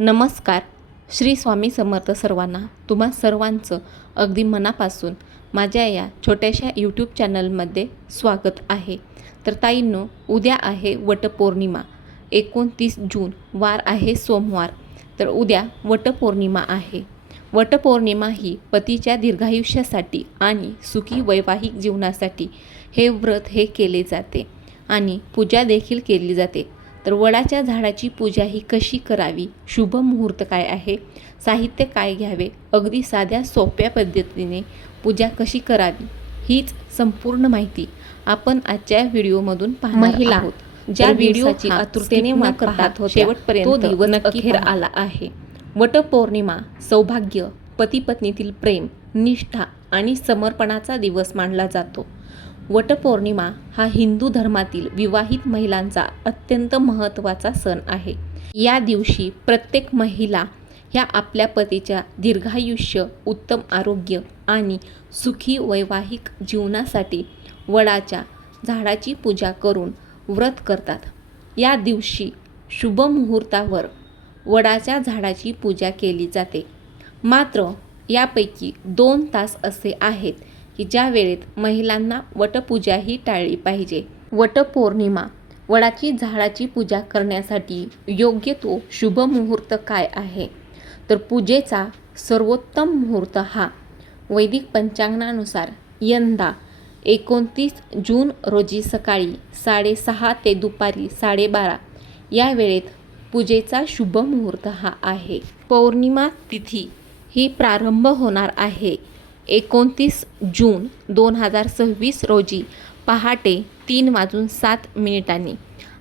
नमस्कार. श्री स्वामी समर्थ सर्वांना. तुम्हा सर्वांचं अगदी मनापासून माझ्या या छोट्याशा यूट्यूब चॅनलमध्ये स्वागत आहे. तर ताईंनो, उद्या आहे वटपौर्णिमा 29 जून, वार आहे सोमवार. तर उद्या वटपौर्णिमा आहे. वटपौर्णिमा ही पतीच्या दीर्घायुष्यासाठी आणि सुखी वैवाहिक जीवनासाठी हे व्रत हे केले जाते आणि पूजा देखील केली जाते. तर वडाच्या झाडाची पूजा ही कशी करावी, शुभ मुहूर्त काय आहे, साहित्य काय घ्यावे, अगदी साध्या सोप्या पद्धतीने पूजा कशी करावी, हीच संपूर्ण माहिती आपण आजच्या व्हिडिओमधून पाहणार आहोत. ज्या व्हिडिओची आतुरतेने वाट पाहत होत्या, शेवटपर्यंत तो दिवस अखेर आला आहे. वटपौर्णिमा सौभाग्य, पती-पत्नीतील प्रेम, निष्ठा आणि समर्पणाचा दिवस मानला जातो. वटपौर्णिमा हा हिंदू धर्मातील विवाहित महिलांचा अत्यंत महत्त्वाचा सण आहे. या दिवशी प्रत्येक महिला ह्या आपल्या पतीच्या दीर्घायुष्य, उत्तम आरोग्य आणि सुखी वैवाहिक जीवनासाठी वडाच्या झाडाची पूजा करून व्रत करतात. या दिवशी शुभ मुहूर्तावर वडाच्या झाडाची पूजा केली जाते. मात्र यापैकी 2 तास असे आहेत की ज्या वेळेत महिलांना वटपूजा ही टाळली पाहिजे. वटपौर्णिमा वडाची झाडाची पूजा करण्यासाठी योग्य तो शुभ मुहूर्त काय आहे? तर पूजेचा सर्वोत्तम मुहूर्त हा वैदिक पंचांगानुसार यंदा 29 जून रोजी सकाळी 6:30 ते दुपारी 12:30 या वेळेत पूजेचा शुभ मुहूर्त हा आहे. पौर्णिमा तिथी ही प्रारंभ होणार आहे 29 जून 2026 रोजी पहाटे 3:07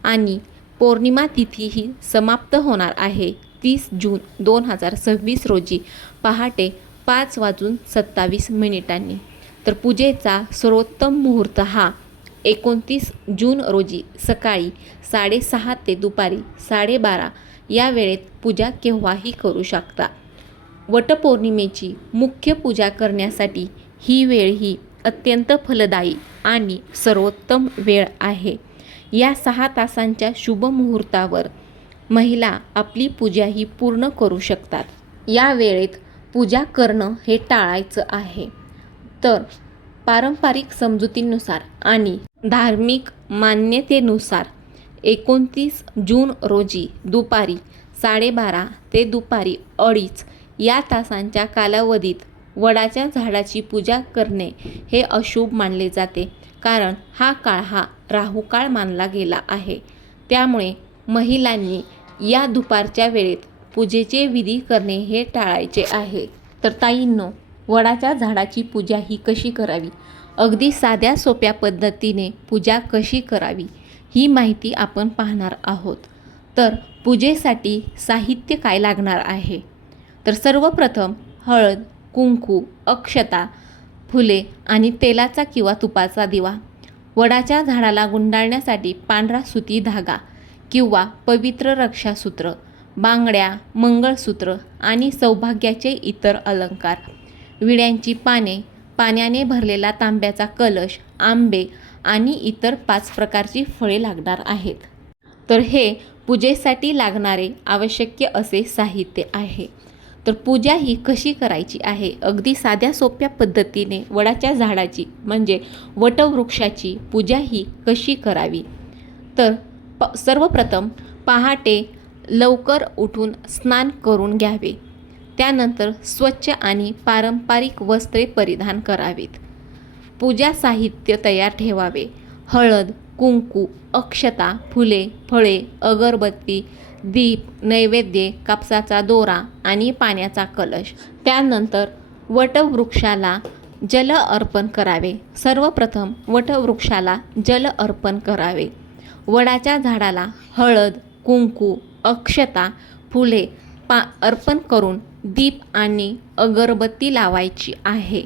आणि पौर्णिमा तिथी ही समाप्त होणार आहे 30 जून 2026 रोजी पहाटे 5:27 तर पूजेचा सर्वोत्तम मुहूर्त हा 29 जून रोजी सकाळी 6:30 ते दुपारी 12:30 या वेळेत पूजा केव्हाही करू शकता. वटपौर्णिमेची मुख्य पूजा करण्यासाठी ही वेळ ही अत्यंत फलदायी आणि सर्वोत्तम वेळ आहे. या 6 तासांच्या शुभ मुहूर्तावर महिला आपली पूजा ही पूर्ण करू शकतात. या वेळेत पूजा करणं हे टाळायचं आहे. तर पारंपरिक समजुतीनुसार आणि धार्मिक मान्यतेनुसार 29 जून रोजी दुपारी 12:30 ते दुपारी 2:30 या तासांच्या कालावधीत वडाच्या झाडाची पूजा करणे हे अशुभ मानले जाते, कारण हा काळ हा राहुकाळ मानला गेला आहे. त्यामुळे महिलांनी या दुपारच्या वेळेत पूजेचे विधी करणे हे टाळायचे आहे. तर ताईंनो, वडाच्या झाडाची पूजा ही कशी करावी, अगदी साध्या सोप्या पद्धतीने पूजा कशी करावी, ही माहिती आपण पाहणार आहोत. तर पूजेसाठी साहित्य काय लागणार आहे? तर सर्वप्रथम हळद, कुंकू, अक्षता, फुले आणि तेलाचा किंवा तुपाचा दिवा. वडाच्या झाडाला गुंडाळण्यासाठी पांढरा सुती धागा किंवा पवित्र रक्षासूत्र, बांगड्या, मंगळसूत्र आणि सौभाग्याचे इतर अलंकार. विड्यांची पाने, पाण्याने भरलेला तांब्याचा कलश, आंबे आणि इतर 5 प्रकारची फळे लागणार आहेत. तर हे पूजेसाठी लागणारे आवश्यक असे साहित्य आहे. तर पूजा ही कशी करायची आहे? अगदी साध्या सोप्या पद्धतीने वडाच्या झाडाची म्हणजे वटवृक्षाची पूजा ही कशी करावी? तर सर्वप्रथम पहाटे लवकर उठून स्नान करून घ्यावे. त्यानंतर स्वच्छ आणि पारंपरिक वस्त्रे परिधान करावीत. पूजा साहित्य तयार ठेवावे. हळद, कुंकू, अक्षता, फुले, फळे, अगरबत्ती, दीप, नैवेद्य, कापसाचा दोरा आणि पाण्याचा कलश. त्यानंतर वटवृक्षाला जल अर्पण करावे. सर्वप्रथम वटवृक्षाला जल अर्पण करावे. वडाच्या झाडाला हळद, कुंकू, अक्षता, फुले अर्पण करून दीप आणि अगरबत्ती लावायची आहे.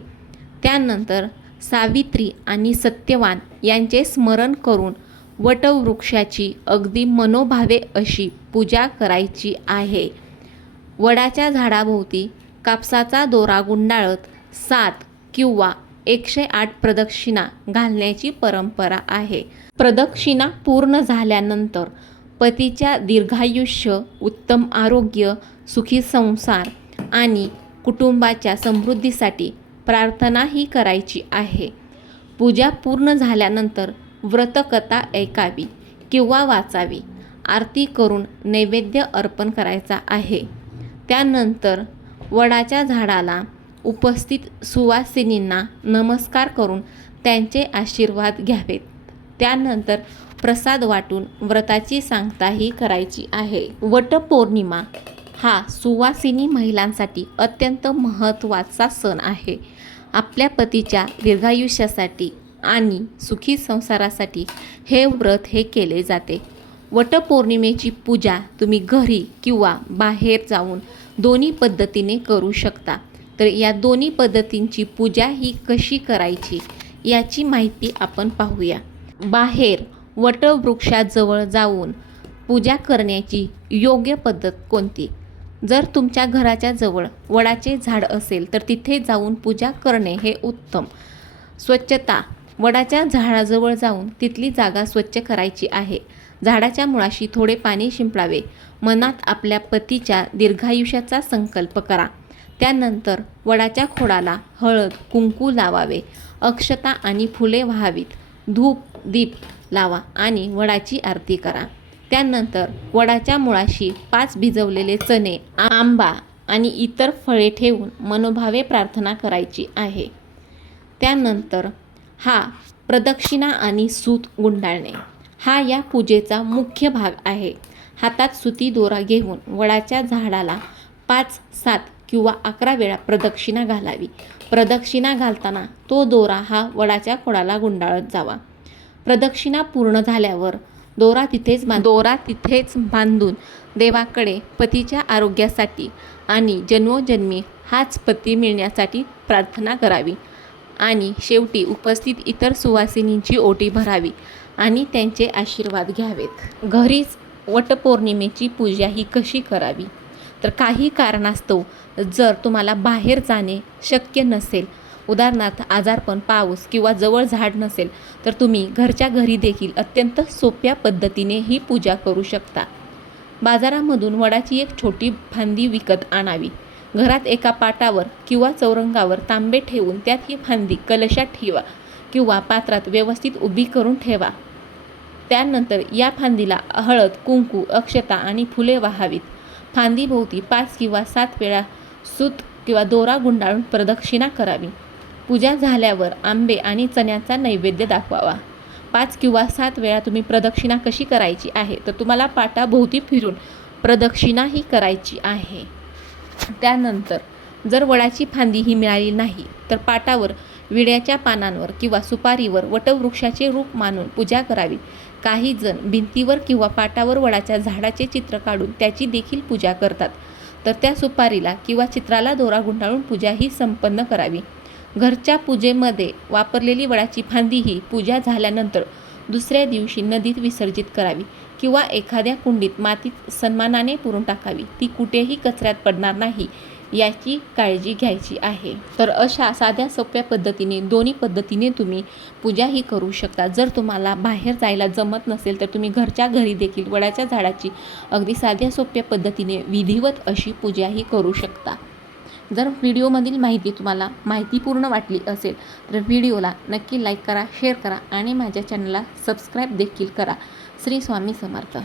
त्यानंतर सावित्री आणि सत्यवान यांचे स्मरण करून वटवृक्षाची अगदी मनोभावे अशी पूजा करायची आहे. वडाच्या झाडाभोवती कापसाचा दोरा गुंडाळत 7 किंवा 108 प्रदक्षिणा घालण्याची परंपरा आहे. प्रदक्षिणा पूर्ण झाल्यानंतर पतीच्या दीर्घायुष्य, उत्तम आरोग्य, सुखी संसार आणि कुटुंबाच्या समृद्धीसाठी प्रार्थनाही करायची आहे. पूजा पूर्ण झाल्यानंतर व्रतकथा ऐकावी किंवा वाचावी. आरती करून नैवेद्य अर्पण करायचा आहे. त्यानंतर वडाच्या झाडाला उपस्थित सुवासिनींना नमस्कार करून त्यांचे आशीर्वाद घ्यावेत. त्यानंतर प्रसाद वाटून व्रताची सांगताही करायची आहे. वटपौर्णिमा हा सुवासिनी महिलांसाठी अत्यंत महत्त्वाचा सण आहे. आपल्या पतीच्या दीर्घायुष्यासाठी आणि सुखी संसारासाठी हे व्रत केले जाते. वटपौर्णिमेची पूजा तुम्ही घरी किंवा बाहेर जाऊन दोन्ही पद्धतीने करू शकता. तर या दोन्ही पद्धतींची पूजा ही कशी करायची याची माहिती आपण पाहूया. बाहेर वटवृक्षाजवळ जाऊन पूजा करण्याची योग्य पद्धत कोणती? जर तुमच्या घराच्या जवळ वडाचे झाड असेल तर तिथे जाऊन पूजा करणे हे उत्तम. स्वच्छता. वडाच्या झाडाजवळ जाऊन तिथली जागा स्वच्छ करायची आहे. झाडाच्या मुळाशी थोडे पाणी शिंपडावे. मनात आपल्या पतीच्या दीर्घायुष्याचा संकल्प करा. त्यानंतर वडाच्या खोडाला हळद कुंकू लावावे. अक्षता आणि फुले वाहावीत. धूप दीप लावा आणि वडाची आरती करा. त्यानंतर वडाच्या मुळाशी 5 भिजवलेले चणे, आंबा आणि इतर फळे ठेवून मनोभावे प्रार्थना करायची आहे. त्यानंतर प्रदक्षिणा आणि सूत गुंडाळणे हा या पूजेचा मुख्य भाग आहे. हातात सुती दोरा घेऊन वडाच्या झाडाला 5, 7 किंवा 11 वेळा प्रदक्षिणा घालावी. प्रदक्षिणा घालताना तो दोरा वडाच्या खोडाला गुंडाळत जावा. प्रदक्षिणा पूर्ण झाल्यावर दोरा तिथेच बांधून देवाकडे पतीच्या आरोग्यासाठी आणि जन्मोजन्मी हाच पती मिळण्यासाठी प्रार्थना करावी. आणि शेवटी उपस्थित इतर सुवासिनींची ओटी भरावी आणि त्यांचे आशीर्वाद घ्यावेत. घरीच वटपौर्णिमेची पूजा ही कशी करावी? तर काही कारणास्तव जर तुम्हाला बाहेर जाणे शक्य नसेल, उदाहरणार्थ आजारपण, पाऊस किंवा जवळ झाड नसेल, तर तुम्ही घरच्या घरी देखील अत्यंत सोप्या पद्धतीने ही पूजा करू शकता. बाजारामधून वडाची एक छोटी फांदी विकत आणावी. घरात एका पाटावर किंवा चौरंगावर तांबे ठेवून त्यात ही फांदी कलशात ठेवा किंवा पात्रात व्यवस्थित उभी करून ठेवा. त्यानंतर या फांदीला हळद, कुंकू, अक्षता आणि फुले वाहावीत. फांदीभोवती 5 किंवा 7 वेळा सूत किंवा दोरा गुंडाळून प्रदक्षिणा करावी. पूजा झाल्यावर आंबे आणि चण्याचा नैवेद्य दाखवावा. 5 किंवा 7 वेळा तुम्ही प्रदक्षिणा कशी करायची आहे? तर तुम्हाला पाटाभोवती फिरून प्रदक्षिणा ही करायची आहे. त्यानंतर जर वडाची फांदी ही मिळाली नाही तर पाटावर विड्याच्या पानांवर किंवा सुपारीवर वटवृक्षाचे रूप मानून पूजा करावी. काही जण भिंतीवर किंवा पाटावर वडाच्या झाडाचे चित्र काढून त्याची देखील पूजा करतात. तर त्या सुपारीला किंवा चित्राला दोरा गुंडाळून पूजा ही संपन्न करावी. घरच्या पूजेमध्ये वापरलेली वडाची फांदी ही पूजा झाल्यानंतर दुसऱ्या दिवशी नदीत विसर्जित करावी किंवा एखाद्या कुंडीत मातीत सन्मानाने पुरून टाकावी. ती कुठेही कचऱ्यात पडणार नाही याची काळजी घ्यायची आहे. तर अशा साध्या सोप्या पद्धतीने दोन्ही पद्धतीने तुम्ही पूजा ही करू शकता. जर तुम्हाला बाहेर जायला जमत नसेल तर तुम्ही घरच्या घरी देखील वडाच्या झाडाची अगदी साध्या सोप्या पद्धतीने विधिवत अशी पूजा ही करू शकता. जर व्हिडिओमधील माहिती तुम्हाला माहितीपूर्ण वाटली असेल तर व्हिडिओला नक्की लाईक करा, शेअर करा आणि माझ्या चॅनलला सबस्क्राईब देखील करा. श्री स्वामी समर्थ.